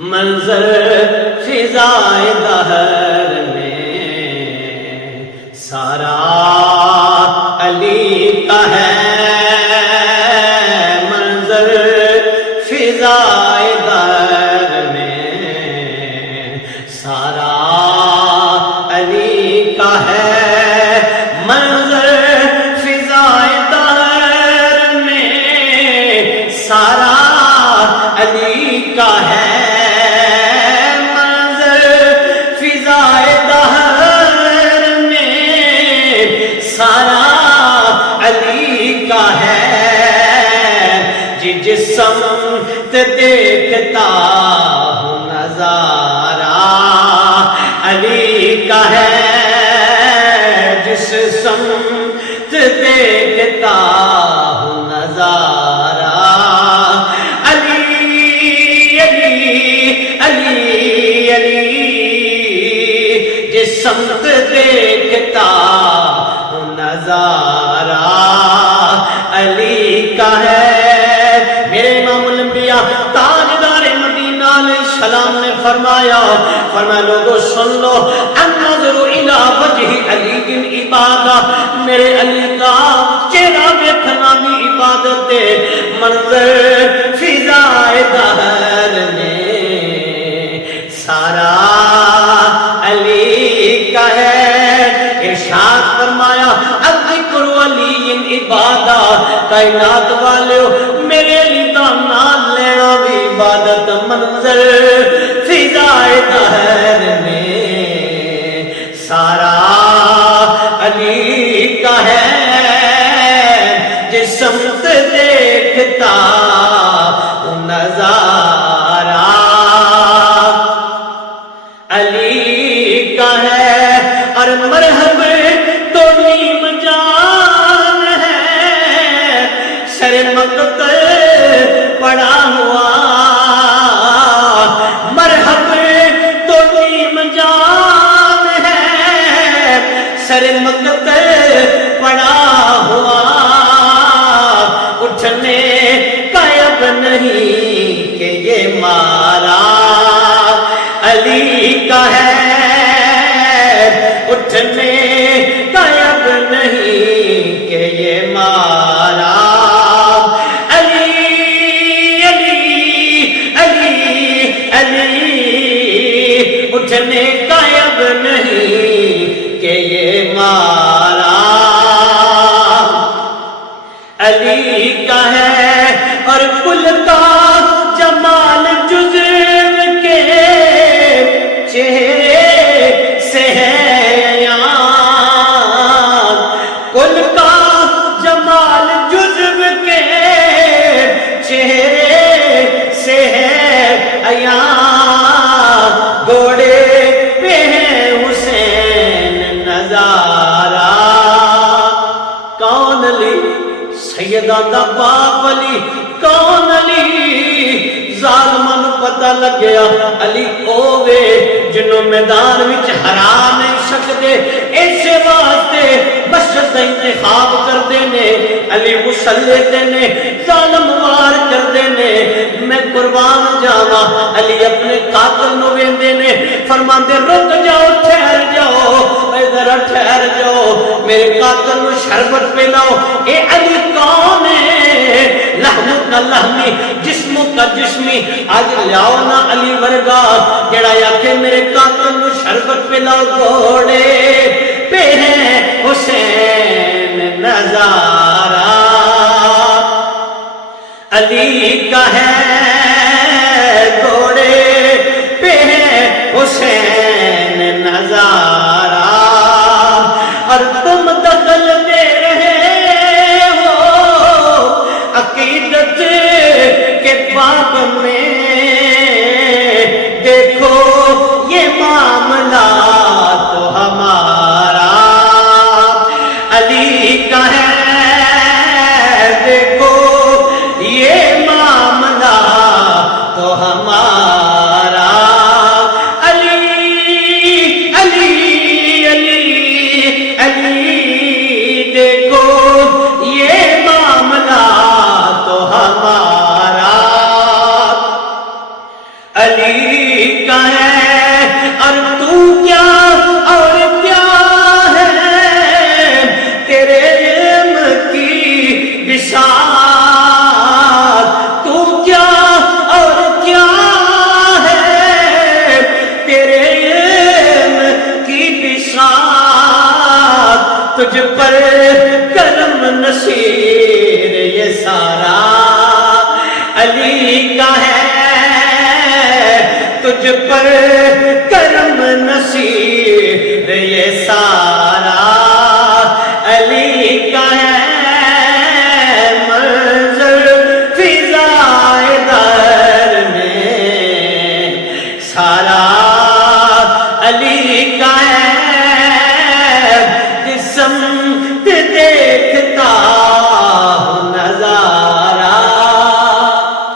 منظر فضائے دہر میں سارا علی کا ہے، منظر فضائے دہر میں سارا علی کا ہے، منظر فضائے دہر میں سارا علی کا ہے، جس سمت دیکھتا ہوں نظارہ علی کا ہے، جس سمت دیکھتا ہوں نظارہ علی علی علی علی، جس سمت دیکھتا ہوں نظارہ علی کا ہے۔ میرے امام الانبیاء تاجدار مدینہ علیہ السلام نے فرمایا لوگو سن لو، النظر الی وجہ علی عبادہ، میرے علی کا چہرہ دیکھنا بھی عبادت ہے، منظر فضائے دہر میں سارا علی کا ہے۔ ارشاد فرمایا الذکر علی عبادہ، کائنات والے میرے علی دا نام لینا بھی عبادت، منظر فضائے دہر میں سارا علی کا ہے، جس سمت دیکھتا نظارہ علی کا ہے، اور مرحب تو نیم جان ہے، سر مقتل پڑا ہوا، مرحب تو نیم جان ہے، سر مقتل پڑا ہوا، اٹھنے کا اب نہیں کہ یہ مارا علی کا ہے، اٹھنے کا اب نہیں کہ یہ مارا علی علی علی علی، اٹھنے کا اب نہیں کہ یہ مارا علی کا ہے، اور کل کا جمال جزو کے چہرے سے ہے یاد، کل کا جمال جزو کے چہرے سے ہے عیاں، گھوڑے پہ ہے حسین نظارہ، کون علی سیدہ دا باپ علی، کون علی ظالماں نوں پتہ لگیا علی اوے جنوں میدان وچ ہرا نہیں سکدے، ایسے واسطے مسجد دا انتخاب کردے نے، علی مصلی تے نے ظالم وار کردے نے، میں قربان جاواں، علی اپنے قاتل نوں ویندے نے، فرماندے رک جاؤ ٹھہر جاؤ، ذرا ٹھہر جاؤ، میرے قاتل نوں شربت پلاؤ، اے علی کون ہے، لحم کا لحمی جسم کا جسمی، آج لیاؤ نا علی ورگا جڑا آکھے میرے قاتل نوں شربت پلاؤ، گھوڑے پہ ہے حسین نظارہ علی کا ہے، گھوڑے پہ ہے حسین نظارہ، اور تم دخل دے رہے ہو عقیدت کے باب میں، دیکھو یہ معاملہ تو ہمارا علی کا ہے، دیکھو یہ معاملہ علی کا ہے، اور تو کیا اور کیا ہے تیرے علم کی بساط، تو کیا اور کیا ہے تیرے علم کی بساط، تجھ پر کرم نصیر یہ سارا علی کا ہے، تجھ پر کرم نصیر